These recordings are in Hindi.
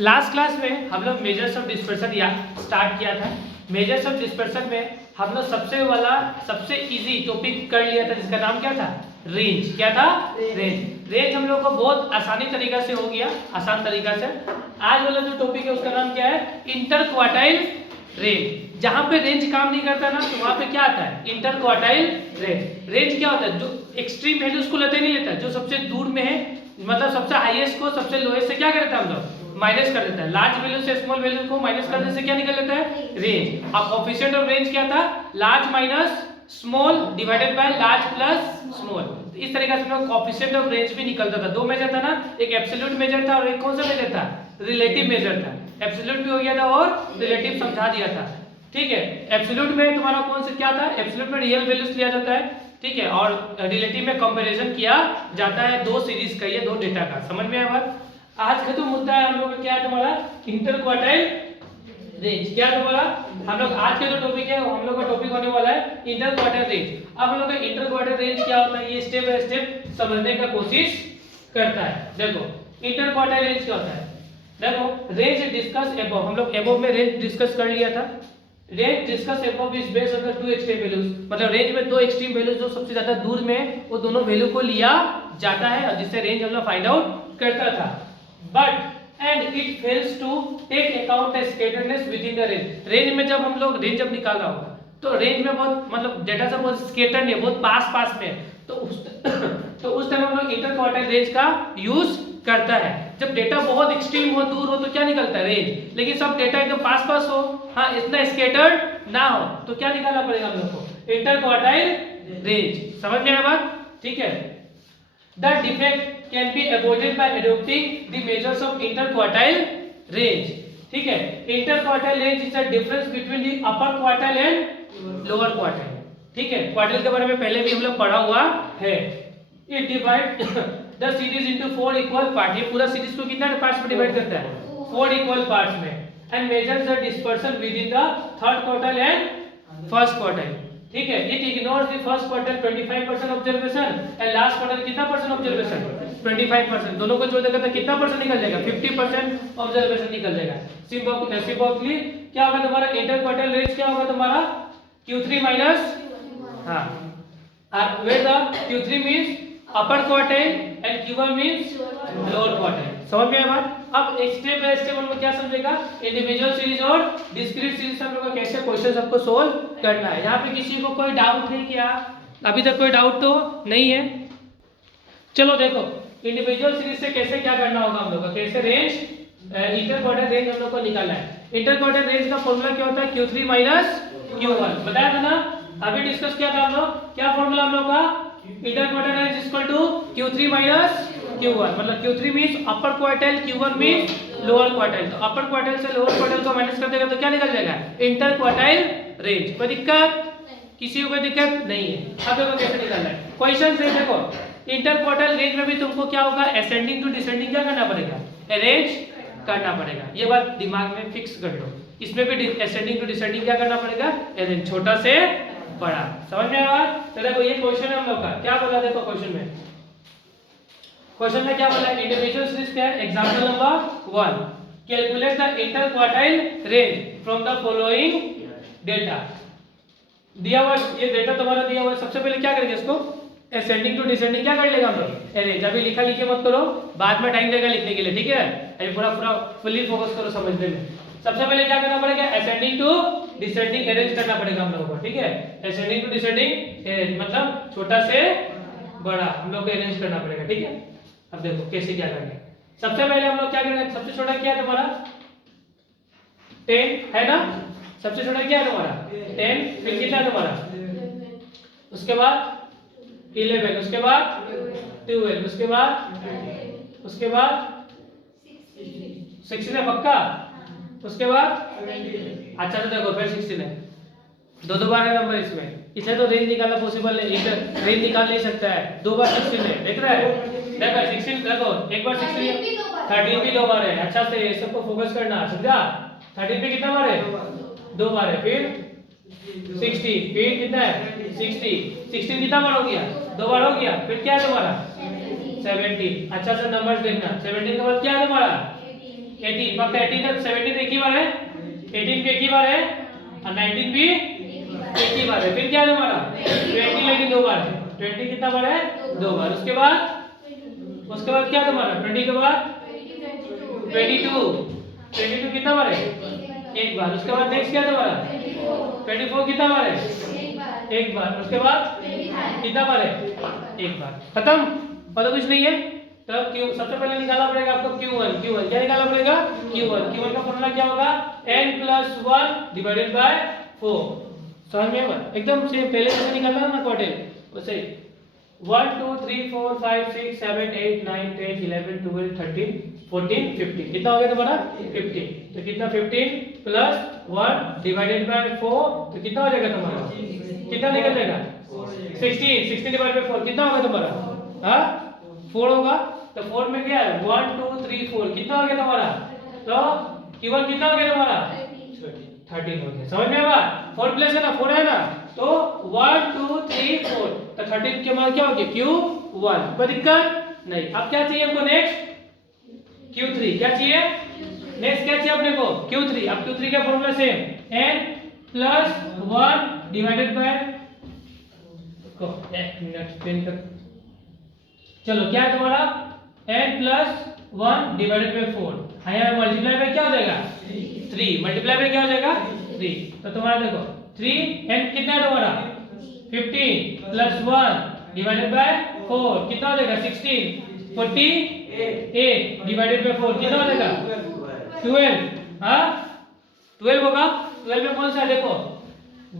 लास्ट क्लास में हम लोग मेजर्स ऑफ डिस्पर्सन या स्टार्ट किया था। मेजर्स ऑफ डिस्पर्सन में हम लोग सबसे इजी टॉपिक कर लिया था जिसका नाम क्या था, रेंज। क्या था, रेंज। रेंज हम लोग को बहुत आसानी तरीका से हो गया, आसान तरीका से। आज वाला जो टॉपिक है उसका नाम क्या है, इंटर क्वार्टाइल रेंज। जहां पे रेंज काम नहीं करता ना तो वहां पे क्या आता है, इंटर क्वार्टाइल रेंज। रेंज क्या होता है, जो एक्सट्रीम वैल्यूज को लेते नहीं लेता, जो सबसे दूर में है, मतलब सबसे हाईएस्ट को सबसे लोएस्ट से क्या करता है हम लोग, माइनस कर देता है। लार्ज वैल्यू से स्मॉल वैल्यू को माइनस करने से क्या निकल लेता है, रेंज। अब कोएफिशिएंट ऑफ रेंज क्या था, large minus small divided by large plus small. इस तरीके से हम लोग कोएफिशिएंट ऑफ रेंज भी निकलता था। दो मेजर था ना, एक एब्सोल्यूट मेजर था और एक कौन सा मेजर था, रिलेटिव मेजर था। एब्सोल्यूट भी हो गया था और रिलेटिव समझा दिया था। ठीक है, एब्सोल्यूट में तुम्हारा कौन सा क्या था, एब्सोल्यूट में रियल वैल्यूज लिया जाता है, ठीक है, और रिलेटिव में कंपैरिजन किया जाता है दो सीरीज का, ये दो डेटा का। समझ में आया बात। आज का जो मुद्दा है हम लोग का क्या है तुम्हारा, इंटर क्वार्टाइल रेंज। क्या है तुम्हारा, हम लोग आज के जो टॉपिक है हम लोग का टॉपिक होने वाला है इंटर क्वार्टाइल रेंज। अब हम लोग का इंटर क्वार्टाइल रेंज क्या होता है, ये स्टेप बाय स्टेप समझने का कोशिश करता है। देखो इंटर क्वार्टाइल रेंज क्या होता है, देखो रेंज डिस्कस अबव, हम लोग अबव में रेंज डिस्कस कर लिया था। Range discuss above is based on the two extreme values, मतलब रेंज में दो एक्सट्रीम वैल्यूज जो सबसे ज्यादा दूर में है वो दोनों वैल्यू को लिया जाता है और जिससे रेंज हम लोग फाइंड आउट करता था। But and it fails to take account the scatteredness within the range. Range में जब हम लोग रेंज जब निकाल रहा होगा तो रेंज में बहुत मतलब डेटा सब बहुत स्कैटर्ड है, बहुत पास पास में है, तो उस टाइम हम लोग इंटर क्वार्टाइल रेंज का यूज करता है। जब डेटा बहुत एक्सट्रीम हो, दूर हो, तो क्या निकलता है, रेंज। लेकिन सब डेटा एकदम पास पास हो, हाँ इतना स्कैटर्ड ना हो, तो क्या निकालना पड़ेगा हम लोग को, इंटर क्वार्टाइल रेंज। समझ में आया बात, ठीक है। The defect can be avoided by adopting the measures of inter quartile range. ठीक है, inter quartile range is the difference between the upper quartile and lower quartile. ठीक है, क्वार्टाइल के बारे में पहले भी हम लोग पढ़ा हुआ है। It divide the series into 4 equal part. ये पूरा सीरीज को कितना पार्ट्स में डिवाइड करता है, 4 इक्वल पार्ट्स में। And measures the dispersion with in the third quartile and first quartile. ठीक है, it ignores the first quartile 25% observation and last quartile कितना परसेंट ऑब्जर्वेशन, 25%। दोनों को जोड़ देगा तो कितना परसेंट निकल जाएगा, 50% ऑब्जर्वेशन निकल जाएगा। सिंपली क्या होगा तुम्हारा इंटर क्वार्टाइल रेंज, क्या होगा तुम्हारा Q3 माइनस, हाँ, और where the Q3 means upper quartile and Q1 means lower quartile. समझ में आया बात। अब स्टेप बाय स्टेप हम लोग क्या समझेगा, इंडिविजुअल सीरीज और डिस्क्रीट सीरीज हम लोग को कैसे क्वेश्चन सबको सोल्व करना है। यहाँ पे किसी को कोई डाउट नहीं किया, अभी तक कोई डाउट तो नहीं है। चलो देखो इंडिविजुअल सीरीज से कैसे क्या करना होगा हम लोग को, कैसे रेंज इंटर क्वार्टाइल रेंज हम लोग को निकालना है। इंटर क्वार्टाइल रेंज का फॉर्मूला क्या होता है, Q3 माइनस Q1। बताया था ना, अभी डिस्कस किया था हम लोग। क्या फॉर्मूला हम लोग का, interquartile range is equal to Q3 minus Q1, मतलब Q3 means upper quartile, Q1 means lower quartile. तो अपर क्वार्टाइल से लोअर क्वार्टाइल को माइनस कर देगा तो क्या निकल जाएगा, इंटर क्वार्टाइल रेंज। कोई दिक्कत, किसी को कोई दिक्कत नहीं है। अब देखो कैसे निकालना है, क्वेश्चन से देखो इंटर क्वार्टाइल रेंज में भी तुमको क्या होगा, असेंडिंग टू डिसेंडिंग क्या करना पड़ेगा, अरेंज करना पड़ेगा। ये बात दिमाग में फिक्स कर लो। इसमें भी असेंडिंग टू डिसेंडिंग क्या करना पड़ेगा, अरेंज, छोटा से बड़ा। समझ में आया। तो देखो ये क्वेश्चन है हम लोग का, क्या बोला देखो क्वेश्चन में, क्वेश्चन में क्या बोला है, इंडिविजुअल सीरीज क्या है, example number 1, calculate the inter quartile range from the following data. दिया हुआ ये डेटा तुम्हारा दिया हुआ है, सबसे पहले क्या करेंगे इसको असेंडिंग टू डिसेंडिंग क्या कर लेगा हम लोग, अरेंज। अभी लिखा लिखे मत करो, बाद में टाइम देगा लिखने के लिए, ठीक है। अभी पूरा फुल्ली फोकस करो समझने में। सबसे पहले क्या करना पड़ेगा, असेंडिंग टू डिसेंडिंग अरेंज करना पड़ेगा हम लोगों को, ठीक है। असेंडिंग टू डिसेंडिंग अरेंज मतलब छोटा से बड़ा हम लोग को अरेंज करना पड़ेगा, ठीक है। अब देखो कैसे क्या करेंगे। सबसे पहले हम लोग क्या करेंगे, सबसे छोटा क्या है तुम्हारा 10 है ना, सबसे छोटा क्या है तुम्हारा 10, फिर कितना है तुम्हारा, उसके बाद 11, उसके बाद 12, उसके बाद 16 है पक्का, उसके बाद अच्छा तो देखो फिर 16 है, दो बार है नंबर इसमें। इसे तो रेंज निकालना पॉसिबल नहीं, इधर रेंज निकाल नहीं सकता है। 2 बार 16 है, देख रहा है, देखो 16 देखो, एक बार 16, 13 भी 2 बार है। अच्छा से ये सबको फोकस करना, समझा। 13 पे कितना बार है, 2 बार है, फिर 60, फिर कितना है 16 कितना बार हो गया, 2 बार हो गया, फिर क्या है तुम्हारा 17। अच्छा से नंबर्स देखना, 17 के बाद क्या है तुम्हारा 18 फक्त 18 और 17 एक ही बार है, 18 भी एक ही बार है और 19 भी एक ही बार है। फिर क्या है हमारा 20 लेकिन दो बार है। 20 कितना बार है? दो बार। उसके बाद क्या तुम्हारा 20 के बाद 22 कितना बार है? एक बार। उसके बाद नेक्स्ट क्या तुम्हारा 24 कितना बार है? एक बार। उसके बाद कितना बार है? एक बार। खत्म और कुछ नहीं है। तब क्यू सबसे पहले निकालना पड़ेगा आपको Q1 क्या निकालना पड़ेगा? Q1 का फॉर्मूला क्या होगा? n+1 divided by 4। समझ में आया? एकदम से पहले जैसे निकालना ना क्वार्टाइल वैसे 1 2 3 4 5 6 7 8 9 10 11 12 13 14 15 कितना हो गया तुम्हारा 15। तो कितना 15 प्लस 1 डिवाइडेड बाय 4 तो कितना हो जाएगा तुम्हारा? कितना निकल जाएगा? 16 डिवाइडेड बाय 4 कितना होगा तुम्हारा? हाँ 4 होगा। तो 4 में क्या है 1 2 3 4 कितना हो गया तुम्हारा? तो Q1 कितना हो गया तुम्हारा? 13 हो गया। समझ में आया? 4 प्लस है ना 4 है ना तो 1 2 3 4 तो 13 के बाद क्या हो गया Q1। कोई दिक्कत नहीं। अब क्या चाहिए हमको नेक्स्ट? Q3 क्या चाहिए? नेक्स्ट क्या चाहिए अपने को? Q3। अब Q3 का formula same n+1 divided by को 1 मिनट पेन कर। चलो क्या है तुम्हारा n+1 डिवाइडेड बाय 4 यहाँ मल्टीप्लाई बाय क्या हो जाएगा 3 मल्टीप्लाई बाय क्या हो जाएगा 3। तो तुम्हारा देखो 3 n कितना है तुम्हारा 15 प्लस 1 डिवाइडेड बाय 4 कितना हो जाएगा 16 48 डिवाइडेड बाय 4 कितना हो जाएगा 12। हाँ 12 होगा। 12 में कौन सा है देखो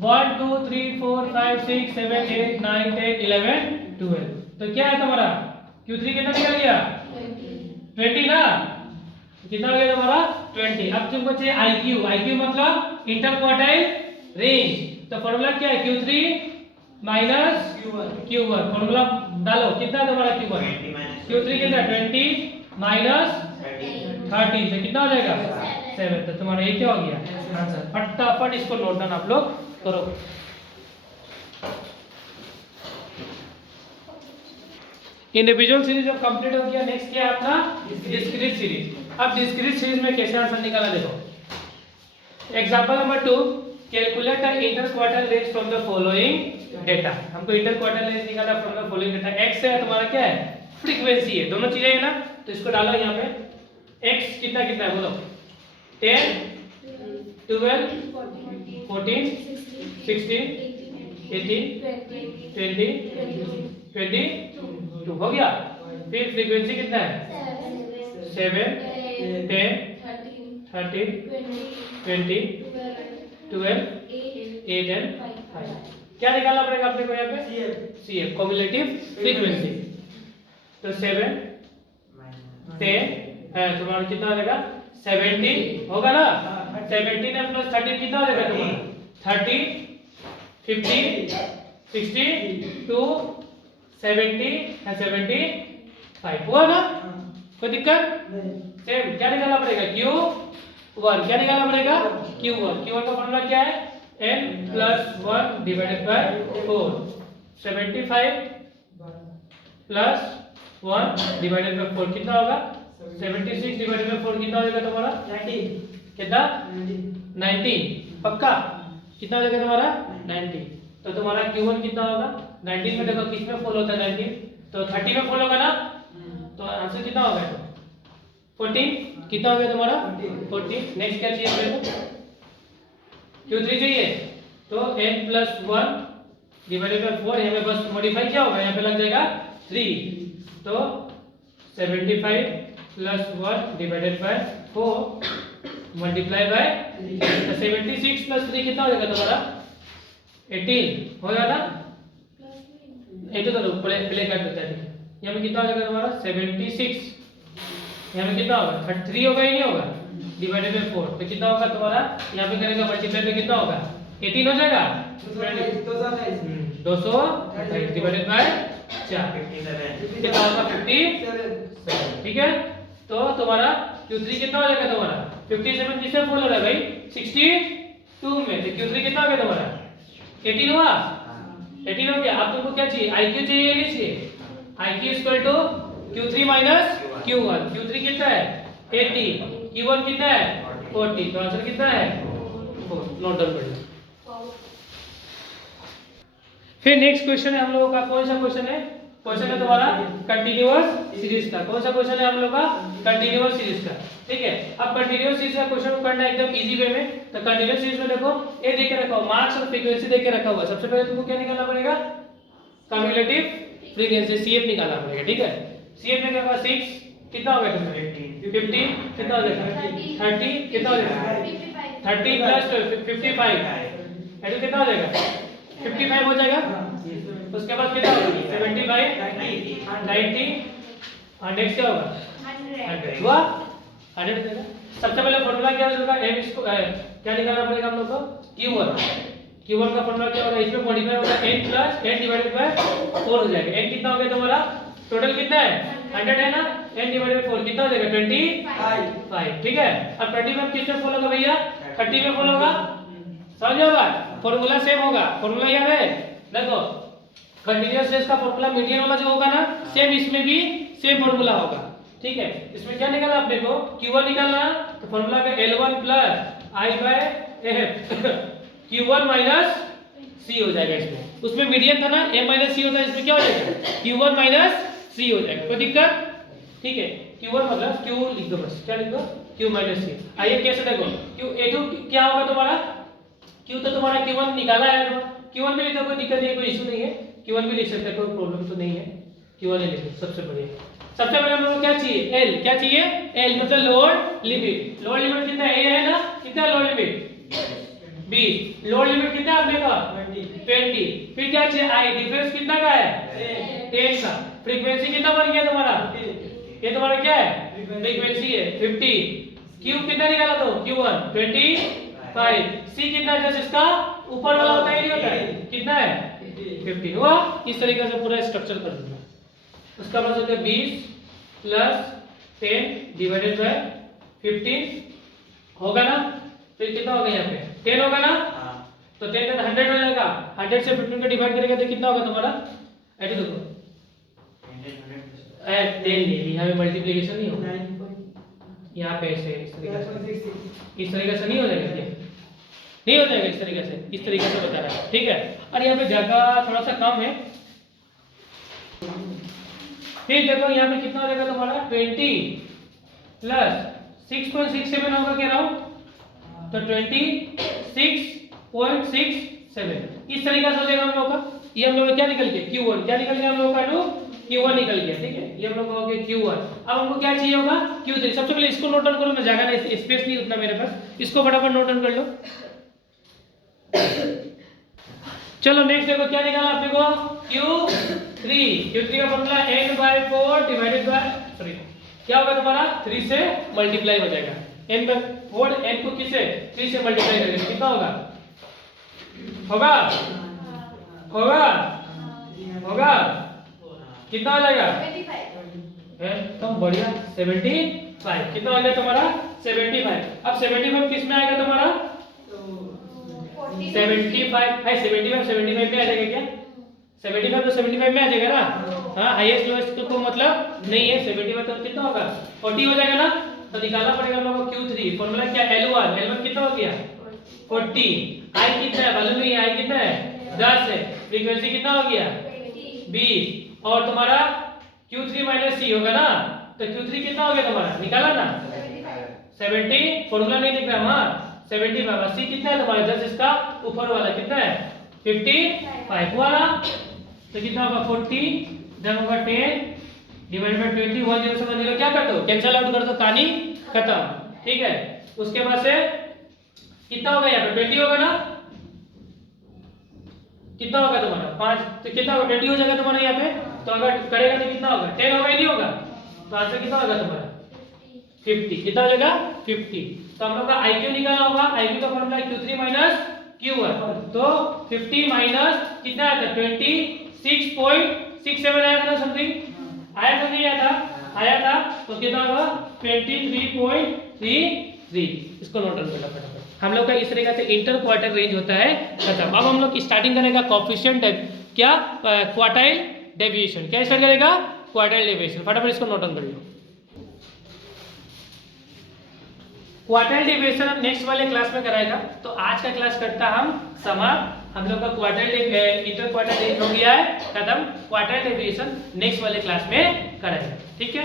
1 2 3 4 5 6 7 8 9 10 11 12। तो क्या है तुम्हारा Q3 कितना निकल गया 20 ना कितना हो गया तुम्हारा 20। अब तुमको चाहिए IQ मतलब इंटर क्वार्टाइल रेंज। तो फॉर्मूला क्या है Q3 माइनस Q1 फॉर्मूला डालो कितना तुम्हारा Q3 कितना 20 माइनस 13 से कितना हो जाएगा 7। तो तुम्हारा ये क्या हो गया आंसर। फटाफट इसको नोट डाउन आप लोग करो। इंडिविजुअल सीरीज अब कंप्लीट हो गया। नेक्स्ट क्या है अपना डिस्क्रीट सीरीज। अब डिस्क्रीट सीरीज में कैसे आंसर निकाला देखो। Example number 2 calculate the inter quartile range from the following data. हमको इंटर क्वार्टाइल रेंज निकालना from the following data. x है तुम्हारा क्या है फ्रीक्वेंसी है दोनों चीजें है ना। तो इसको डालो यहाँ पे x कितना कितना है बोलो 10 12 14 16 18 20 22 हो गया। फिर फ्रीक्वेंसी कितना है 7 10 13 20 12 8 एंड 5। क्या निकालना पड़ेगा अपने को यहाँ पे CF कम्युलेटिव फ्रीक्वेंसी। तो 7 10 तुम्हारा कितना हो जाएगा 70 होगा ना। 17 एंड प्लस 13 कितना हो जाएगा तुम्हारा 30 50 60 2 70 एंड 75 हुआ ना। कोई दिक्कत सेम। क्या निकालना पड़ेगा Q1 क्या निकालना पड़ेगा Q1 का फॉर्मूला क्या है n+1 divided by 4 75 plus 1 divided by 4 कितना होगा 76 डिवाइडेड बाय 4 कितना हो जाएगा तुम्हारा 90 कितना 90 पक्का कितना हो जाएगा तुम्हारा 90। तो तुम्हारा Q1 कितना होगा 19 में देखो किस में फॉल होता है 19 तो 30 में फॉल होगा ना। तो आंसर कितना होगा 14 कितना हो गया तुम्हारा 14। नेक्स्ट क्या चाहिए अपने को Q3 चाहिए। तो n+1 डिवाइडेड बाय 4 यहाँ पे बस मॉडिफाई क्या होगा यहाँ पे लग जाएगा 3। तो 75 plus 1 divided by 4 multiply by 76 plus 3 कितना हो जाएगा तुम्हारा 18 हो जाएगा। ये तो प्ले कर देता है। यहाँ पे कितना हो जाएगा तुम्हारा 76 यहाँ पे कितना होगा 3 होगा ही नहीं होगा डिवाइडेड बाय 4 तो कितना होगा तुम्हारा यहाँ पे करेंगे मल्टीप्लाई तो कितना होगा 18 हो जाएगा 228 डिवाइडेड बाय 4 कितना होगा 57। ठीक है। तो तुम्हारा Q3 कितना हो जाएगा तुम्हारा 57 किससे फॉल हो रहा है भाई 62 में। तो Q3 कितना हो गया तुम्हारा 18 हुआ 18 हो गया। अब तुमको क्या चाहिए IQ चाहिए या नहीं चाहिए IQ equal to Q3 minus Q1। Q3 कितना है 80, Q1 कितना है 40, तो आंसर कितना है 4। नोट डाउन कर लो। फिर नेक्स्ट क्वेश्चन है हम लोगों का, कौन सा क्वेश्चन है? क्वेश्चन है तुम्हारा कंटिन्यूअस सीरीज का। कौन सा क्वेश्चन है हम लोग का? कंटिन्यूअस सीरीज का। ठीक है, अब कंटिन्यूअस सीरीज का क्वेश्चन को करना है एकदम इजी वे में। तो कंटिन्यूअस सीरीज में देखो ये देके रखा हुआ, मार्क्स और फ्रीक्वेंसी देके रखा हुआ। सबसे पहले तुमको क्या निकालना पड़ेगा? कम्युलेटिव फ्रीक्वेंसी CF निकालना पड़ेगा। ठीक है, CF में क्या होगा 6, कितना हो गया तुम्हारा 50, कितना हो जाएगा 30, कितना हो जाएगा 30 प्लस 55, ऐसे कितना हो जाएगा 55 हो जाएगा। उसके बाद कितना होगा 75, 90 और नेक्स्ट क्या होगा 100 हुआ 100 देगा। सबसे पहले फॉर्मूला क्या होगा? m इसको क्या निकालना पड़ेगा हम लोग को? Q1 का फॉर्मूला क्या होगा? इसमें मॉडिफाई होगा n plus n divided by 4 हो जाएगा। n कितना हो गया तुम्हारा? टोटल कितना है 100 है ना, n डिवाइडेड बाय 4 कितना हो जाएगा 25। ठीक है, अब 25 किसमें फॉलो होगा भैया? 30 में फॉलो होगा। समझ होगा, फॉर्मूला सेम होगा। फॉर्मूला याद है? देखो कंटीन्यूअस सीरीज का फॉर्मूला मीडियन वाला जो होगा ना, सेम इसमें भी सेम फॉर्मूला होगा। ठीक है, इसमें क्या निकालना अपने को? Q1 निकालना, तो फॉर्मूला का L1 plus I by F Q1 minus C हो जाएगा। इसमें उसमें मीडियन था ना, M माइनस C होता है, इसमें क्या हो जाएगा Q1 माइनस C हो जाएगा। कोई दिक्कत? ठीक है, Q1 मतलब Q लिख दो, बस क्या लिख दो Q माइनस C। आइए कैसे देखो, A2 क्या होगा तुम्हारा? Q तो तुम्हारा Q1 निकाला है तो Q1 में तो कोई दिक्कत नहीं, कोई इशू नहीं है। Q1 भी लिख सकते हैं, कोई प्रॉब्लम तो नहीं है। Q1 ही लिखो, सबसे बढ़िया। सबसे पहले हम लोग को क्या चाहिए? L। क्या चाहिए? L मतलब लोड लिमिट। लोड लिमिट कितना A है ना, कितना load limit B। Load limit कितना है अपने का 20। फिर क्या चाहिए? I। डिफरेंस कितना का है 10 का। फ्रीक्वेंसी कितना बन गया तुम्हारा? ये तुम्हारा क्या है? फ्रीक्वेंसी है 50। Q कितना निकाला तो? Q1 25। C कितना है? जस्ट इसका ऊपर वाला होता है, नहीं होता है? कितना है 15 हुआ। इस तरीके से पूरा स्ट्रक्चर कर दूंगा। उसका मतलब होता है 20 प्लस 10 डिवाइडेड बाय 15 होगा ना। फिर कितना होगा यहाँ पे 10 होगा ना, तो 10 100 हो जाएगा। 100 से 15 को डिवाइड करेगा तो कितना होगा तुम्हारा? ऐसे देखो 10 नहीं, यहाँ पे मल्टीप्लिकेशन नहीं होगा, यहाँ पे ऐसे इस तरीके से नहीं हो जाएगा क्या? नहीं हो जाएगा इस तरीके से बता रहा है। ठीक है, और यहाँ पे जगह थोड़ा सा कम है। फिर देखो यहाँ पे कितना हो जाएगा तुम्हारा 20 प्लस 6.67 होगा कह रहा हूँ, तो 26.67 इस तरीके से हो जाएगा हम लोग का। ये हम लोग क्या निकल गया Q1, क्या निकल गया हम लोग का Q1 निकल गया। ठीक है, ये हम लोग हो गया Q1। अब हमको क्या चाहिए होगा Q3। सबसे पहले इसको नोट डाउन करो, मैं जगह नहीं, स्पेस नहीं उतना मेरे पास, इसको फटाफट नोट डाउन कर लो। चलो नेक्स्ट देखो क्या निकाला आपने को Q3 का formula n/4 divided by sorry क्या होगा तुम्हारा 3 से मल्टीप्लाई हो जाएगा। n/4 n को किससे 3 से मल्टीप्लाई करेंगे कितना होगा? होगा कितना हो जाएगा 25 तो बढ़िया 75। कितना हो गया तुम्हारा 75। अब 75 किस में आएगा तुम्हारा 75 है। 75 में आ जाएगा क्या? 75 तो 75 में आ जाएगा ना। हाँ, हाईएस्ट लोएस्ट तो मतलब नहीं है। 75 तो कितना होगा 40 हो जाएगा ना। तो निकालना पड़ेगा हम लोगों को Q3। फॉर्मूला क्या L1 कितना हो गया 40। I कितना है मालूम नहीं है, I कितना है 10 है। फ्रीक्वेंसी कितना हो गया 20 और तुम्हारा Q3 माइनस C होगा ना, तो Q3 कितना हो गया तुम्हारा निकाला ना 70। फॉर्मूला नहीं दिख रहा हाँ 75। C कितना है तुम्हारा जस्ट इसका ऊपर वाला कितना है 55 हुआ ना, तो कितना होगा 40 देन होगा 10 डिवाइडेड बाय 20 1 0 से 1 0 क्या कर दो कैंसिल आउट कर दो, कहानी खत्म। ठीक है, उसके बाद से कितना होगा यहाँ पे 20 होगा ना, कितना होगा तुम्हारा 5 तो कितना होगा 20 हो जाएगा तुम्हारा यहाँ पे। तो अगर करेगा तो कितना होगा 10 होगा नहीं होगा, तो आंसर कितना होगा तुम्हारा 50। कितना हो जाएगा 50। तो हम लोग का IQ निकालना होगा। IQ का फॉर्मूला Q3 माइनस Q1, तो 50 माइनस कितना आया था 26.67 आया था समथिंग, आया था नहीं आया था आया था, तो कितना होगा 23.33। इसको नोट डाउन करना फटाफट। हम लोग का इस तरीके से इंटर क्वार्टर रेंज होता है खत्म। अब हम लोग स्टार्टिंग करेगा कोएफिशिएंट क्या क्वार्टाइल डेविएशन। क्या स्टार्ट करेगा क्वार्टाइल डेविएशन। फटाफट इसको नोट डाउन कर लो। क्वार्टर डेविएशन हम नेक्स्ट वाले क्लास में कराएगा। तो आज का क्लास करता हम समाप्त। हम लोग का इंटर क्वार्टर हो गया है खत्म। क्वार्टर डेविएशन नेक्स्ट वाले क्लास में कराएगा। ठीक है।